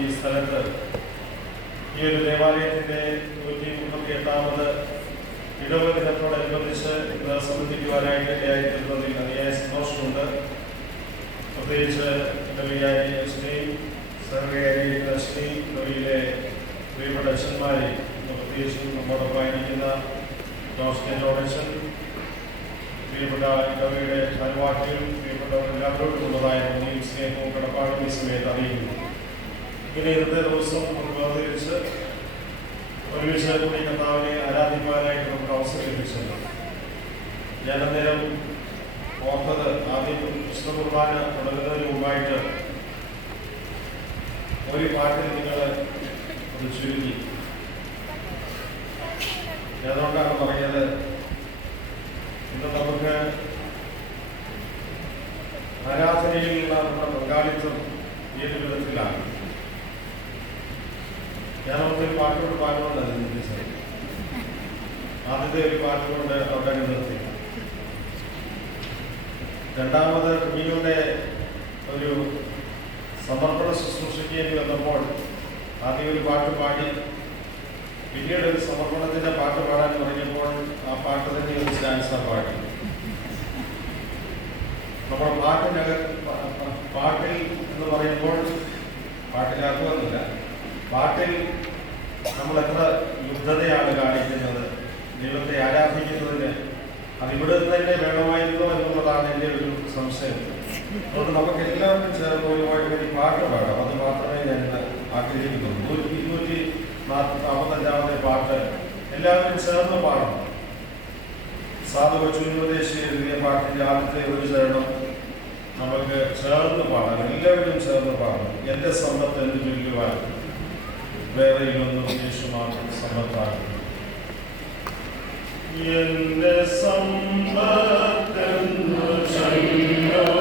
ഈ സ്ഥലത്ത് ഈ ഒരു ദേവാലയത്തിൻ്റെ 138ാമത് ഇടവ ദിനത്തോടനുബന്ധിച്ച് ഇന്ന് സംബന്ധിക്കുവാനായിട്ട് ഇടയായിത്തീർന്നതിൽ അതിയായ സന്തോഷമുണ്ട്. പ്രത്യേകിച്ച് ഇടവികാരി അച്ഛനെ, സർവ്വകാരി അച്ഛനെ, ഇടവയിലെ പ്രിയപ്പെട്ട അച്ഛന്മാരെ, പ്രത്യേകിച്ചും നമ്മോടൊപ്പമായിരിക്കുന്ന ജോസ് കെ ജോണച്ചൻ, പ്രിയപ്പെട്ട ഇടവയുടെ അനുവാക്കികൾ, പ്രിയപ്പെട്ടവരെല്ലാവരോടുമുള്ളതായ നന്ദിയും സ്നേഹവും കടപ്പാടും ഈ സമയത്ത് അറിയിക്കുന്നു. ഇങ്ങനെ ഇന്നത്തെ ദിവസം നമുക്ക് വേർതിരിച്ച് ഒരുമിച്ച് കൂടി കർത്താവിനെ ആരാധിക്കുവാനായിട്ട് നമുക്ക് അവസരം ലഭിച്ചത്. ഞാൻ അന്നേരം ഓർത്തത് ആദ്യം വിശുദ്ധ കുർബാന തുടങ്ങുന്നതിന് മുമ്പായിട്ട് ഒരു പാട്ടിൽ നിങ്ങൾ അത് ചുരുക്കി. അതുകൊണ്ടാണ് പറഞ്ഞത്, ഇന്ന് നമുക്ക് ആരാധനയിലുള്ള നമ്മുടെ പങ്കാളിത്തം ഏത് വിധത്തിലാണ്. ഞാൻ നമുക്കൊരു പാട്ടുകൊണ്ട് പാടുകൊണ്ടല്ല ചിന്തിച്ചത്. ആദ്യത്തെ ഒരു പാട്ടുകൊണ്ട് അവിടെ നിർത്തി. രണ്ടാമത് കുഞ്ഞുങ്ങളുടെ ഒരു സമർപ്പണ ശുശ്രൂഷിക്കേണ്ടി വന്നപ്പോൾ ആദ്യം ഒരു പാട്ട് പാടി, പിന്നീട് ഒരു സമർപ്പണത്തിൻ്റെ പാട്ട് പാടാൻ പറഞ്ഞപ്പോൾ ആ പാട്ട് തന്നെ ഒരു സ്റ്റാൻസ പാടി. നമ്മൾ പാട്ടിൽ എന്ന് പറയുമ്പോൾ പാട്ടിലാക്കുമെന്നില്ല, പാട്ടിൽ നമ്മൾ എത്ര യുദ്ധതയാണ് കാണിക്കുന്നത് ദൈവത്തെ ആരാധിക്കുന്നതിന്. അതിവിടെ തന്നെ വേണമായിരുന്നോ എന്നുള്ളതാണ് എൻ്റെ ഒരു സംശയം. അതുകൊണ്ട് നമുക്ക് എല്ലാവരും ചേർന്ന് ഒരു പാട്ട് പാടാം. അത് മാത്രമേ ഞാൻ ആഗ്രഹിക്കുന്നുള്ളൂ. 245ാമത്തെ പാട്ട് എല്ലാവരും ചേർന്ന് പാടണം. സാധു കൊച്ചുദേശി എഴുതിയ പാട്ടിൻ്റെ ആദ്യത്തെ ഒരു ചരണം നമുക്ക് ചേർന്ന് പാടാം. എല്ലാവരും ചേർന്ന് പാടണം. എൻ്റെ സമ്പത്ത് എന്ന് ചൊല്ലുവാൻ വേറെ ഒന്നും യേശു മാത്രം സമ്പത്താകും. എൻ്റെ സമ്പത്തെന്നു ചൊല്ലുവാൻ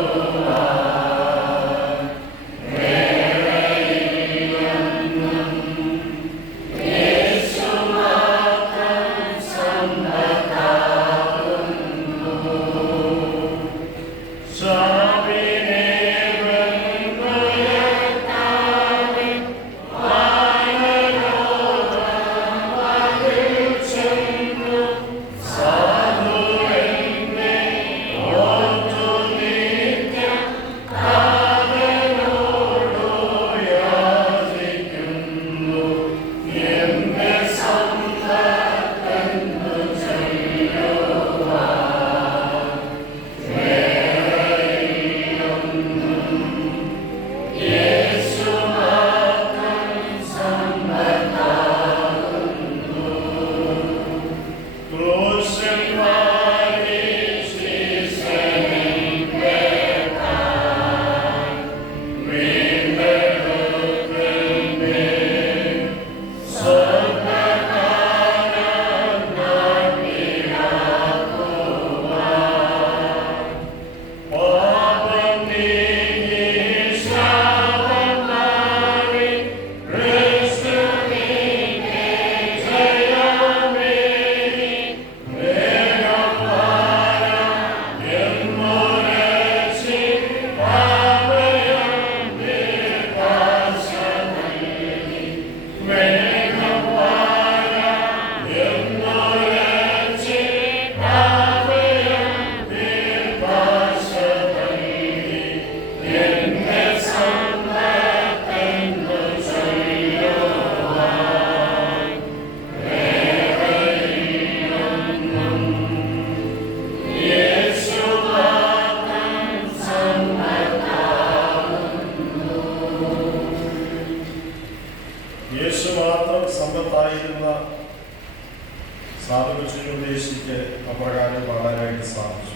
സാധുശുശ്രൂഷയ്ക്ക് അപ്രകാരം പാടാനായിട്ട് സാധിച്ചു.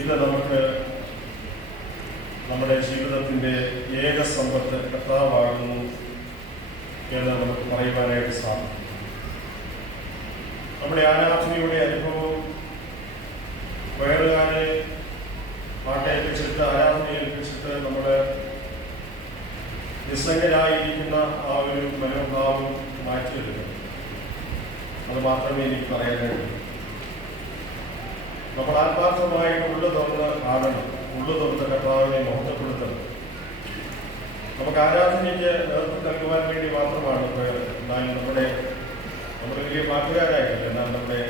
ഇന്ന് നമുക്ക് നമ്മുടെ ജീവിതത്തിൻ്റെ ഏക സമ്പത്ത് കർത്താവാകുന്നു എന്ന് നമുക്ക് പറയുവാനായിട്ട് സാധിക്കും. നമ്മുടെ ആരാധനയുടെ അനുഭവം വേറുകാരെ പാട്ടേൽപ്പിച്ചിട്ട് ആരാധന ഏൽപ്പിച്ചിട്ട് നമ്മുടെ നിസ്സംഗരായിരിക്കുന്ന ആ ഒരു മനോഭാവം മാറ്റിയെടുക്കണം. അത് മാത്രമേ എനിക്ക് പറയാൻ കഴിയൂ. നമ്മൾ ആത്മാർത്ഥമായിട്ട് ഉള്ളു തുറന്ന് ആടണം, ഉള്ളു തുറന്ന് കർത്താവിനെ മഹത്വപ്പെടുത്തണം. നമുക്ക് ആരാധനയ്ക്ക് നേതൃത്വം നൽകുവാൻ വേണ്ടി മാത്രമാണ് എന്നാൽ നമ്മുടെ വലിയ പാട്ടുകാരായിട്ടില്ല. എന്നാൽ നമ്മുടെ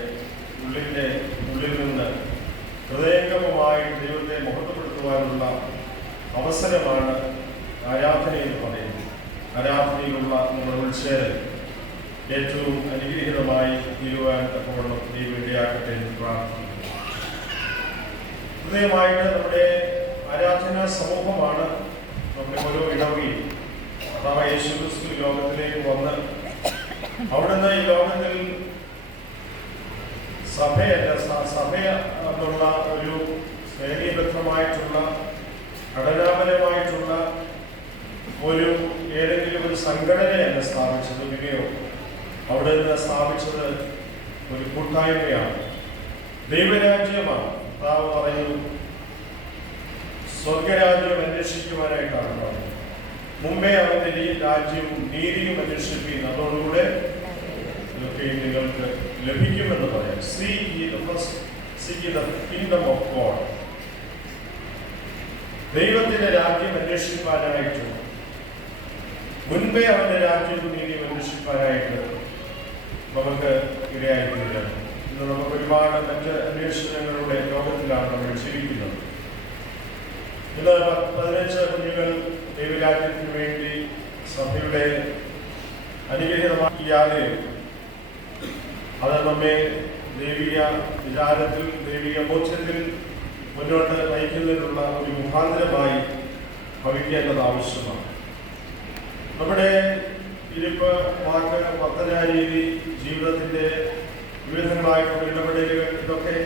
ഉള്ളിൽ നിന്ന് ഹൃദയംഗമമായി ദൈവത്തെ മഹത്വപ്പെടുത്തുവാനുള്ള അവസരമാണ് ആരാധന എന്ന് പറയുന്നത്. ആരാധനയിലുള്ള നമ്മുടെ ഉൾച്ചേരൽ ഏറ്റവും അനുഗ്രഹീതമായി തീരുവാൻ തക്കവണ്ണം ദൈവം ഇടയാക്കട്ടെ എന്ന് പ്രാർത്ഥിക്കുന്നു. ഹൃദയമായിട്ട് നമ്മുടെ ആരാധനാ സമൂഹമാണ് നമ്മുടെ ഓരോ ഇടവകയും. കർത്താവായ യേശുക്രിസ്തു ലോകത്തിലേക്ക് വന്ന് അവിടുന്ന് ഈ ലോകത്തിൽ സഭ എന്നുള്ള ഒരു സ്നേഹീബദ്ധമായിട്ടുള്ള ഘടനാപരമായിട്ടുള്ള ഏതെങ്കിലും ഒരു സംഘടനയല്ല സ്ഥാപിച്ചത്. പിന്നെയോ അവിടെ നിന്ന് സ്ഥാപിച്ചത് ഒരു കൂട്ടായ്മയാണ്, ദൈവരാജ്യമാണ്. കർത്താവ് പറയുന്നു, സ്വർഗരാജ്യം അന്വേഷിക്കുവാനായിട്ടാണ് പറഞ്ഞത്. മുമ്പേ അവന്റെ രാജ്യവും നീതിയും അന്വേഷിപ്പിക്കുന്നു, അതോടുകൂടെ ഇതൊക്കെ നിങ്ങൾക്ക് ലഭിക്കുമെന്ന് പറയാം. Seek ye the kingdom of God. ദൈവത്തിന്റെ രാജ്യം അന്വേഷിക്കാനായിട്ട് മുൻപേ അവന്റെ രാജ്യവും നീതിയും അന്വേഷിക്കാനായിട്ട് നമുക്ക് ഇടയായിത്തീരുകയാണ്. ഇന്ന് നമുക്ക് ഒരുപാട് മറ്റ് അന്വേഷണങ്ങളുടെ ലോകത്തിലാണ് നമ്മൾ ജീവിക്കുന്നത്. ഇന്ന് 15 കുഞ്ഞുങ്ങൾ ദൈവരാജ്യത്തിന് വേണ്ടി സഭയുടെ അനുഗ്രഹീതമാക്കിയാലേ അത് നമ്മെ ദൈവിക വിചാരത്തിൽ, ദൈവിക ബോധ്യത്തിൽ മുന്നോട്ട് നയിക്കുന്നതിനുള്ള ഒരു മുഖാന്തരമായി ഭവിക്കേണ്ടത് ആവശ്യമാണ്. നമ്മുടെ ഇരിപ്പ്, വാക്ക്, വർത്തന രീതി, ജീവിതത്തിൻ്റെ വിവിധങ്ങളായിട്ടുള്ള ഇടപെടലുകൾ, ഇതൊക്കെ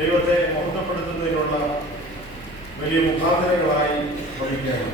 ദൈവത്തെ മഹത്വപ്പെടുത്തുന്നതിനുള്ള വലിയ മുഖാന്തരങ്ങളായി ഭവിക്കുകയാണ്.